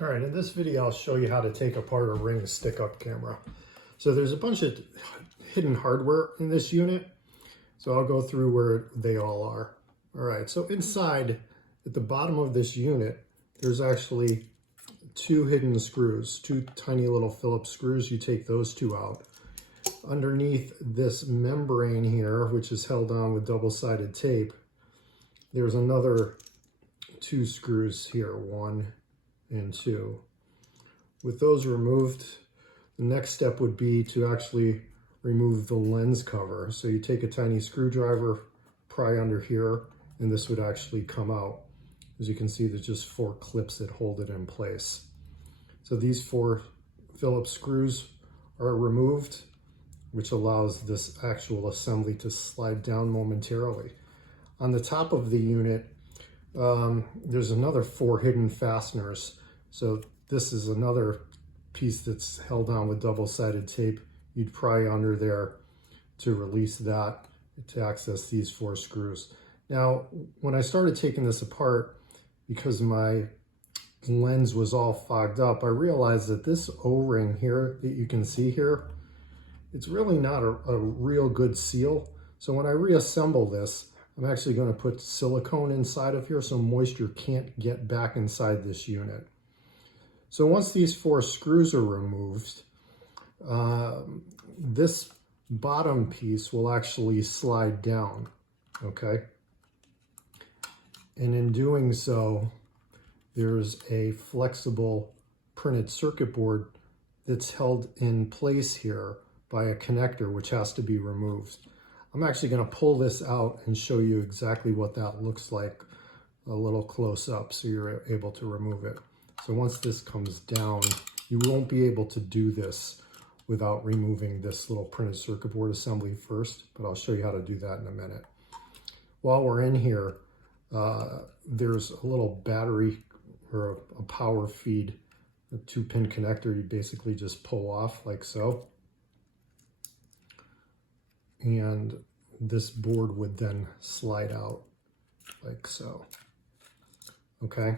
All right, in this video, I'll show you how to take apart a Ring stick-up camera. So there's a bunch of hidden hardware in this unit. So I'll go through where they all are. All right, so inside, at the bottom of this unit, there's actually two hidden screws, two tiny little Phillips screws. You take those two out. Underneath this membrane here, which is held on with double-sided tape, there's another two screws here, 1 and 2. With those removed, the next step would be to actually remove the lens cover. So you take a tiny screwdriver, pry under here, and this would actually come out. As you can see, there's just 4 clips that hold it in place. So these 4 Phillips screws are removed, which allows this actual assembly to slide down momentarily. On the top of the unit, there's another 4 hidden fasteners. So this is another piece that's held on with double-sided tape. You'd pry under there to release that to access these 4 screws. Now, when I started taking this apart, because my lens was all fogged up, I realized that this O-ring here that you can see here, it's really not a real good seal. So when I reassemble this, I'm actually going to put silicone inside of here so moisture can't get back inside this unit. So once these 4 screws are removed, this bottom piece will actually slide down, okay? And in doing so, there's a flexible printed circuit board that's held in place here by a connector, which has to be removed. I'm actually going to pull this out and show you exactly what that looks like a little close up so you're able to remove it. So once this comes down, you won't be able to do this without removing this little printed circuit board assembly first, but I'll show you how to do that in a minute. While we're in here, there's a little battery or a power feed, a 2-pin connector you basically just pull off like so. And this board would then slide out like so, okay?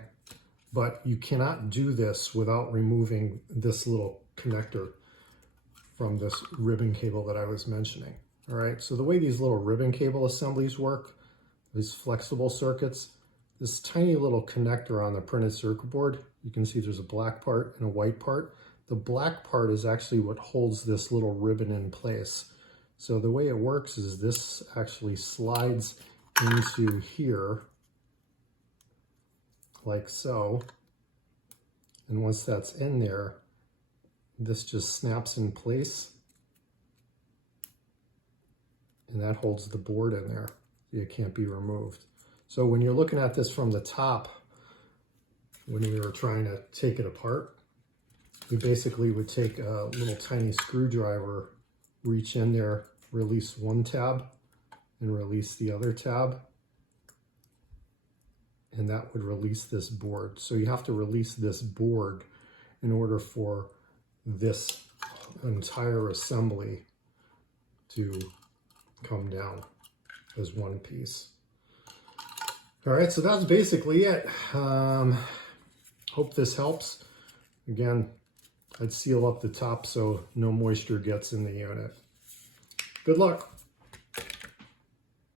But you cannot do this without removing this little connector from this ribbon cable that I was mentioning, all right? So the way these little ribbon cable assemblies work, these flexible circuits, this tiny little connector on the printed circuit board, you can see there's a black part and a white part. The black part is actually what holds this little ribbon in place. So the way it works is this actually slides into here like so. And once that's in there, this just snaps in place. And that holds the board in there. It can't be removed. So when you're looking at this from the top, when we were trying to take it apart, we basically would take a little tiny screwdriver, reach in there, release one tab, and release the other tab. And that would release this board. So you have to release this board in order for this entire assembly to come down as one piece. All right, so that's basically it. Hope this helps. Again, I'd seal up the top so no moisture gets in the unit. Good luck.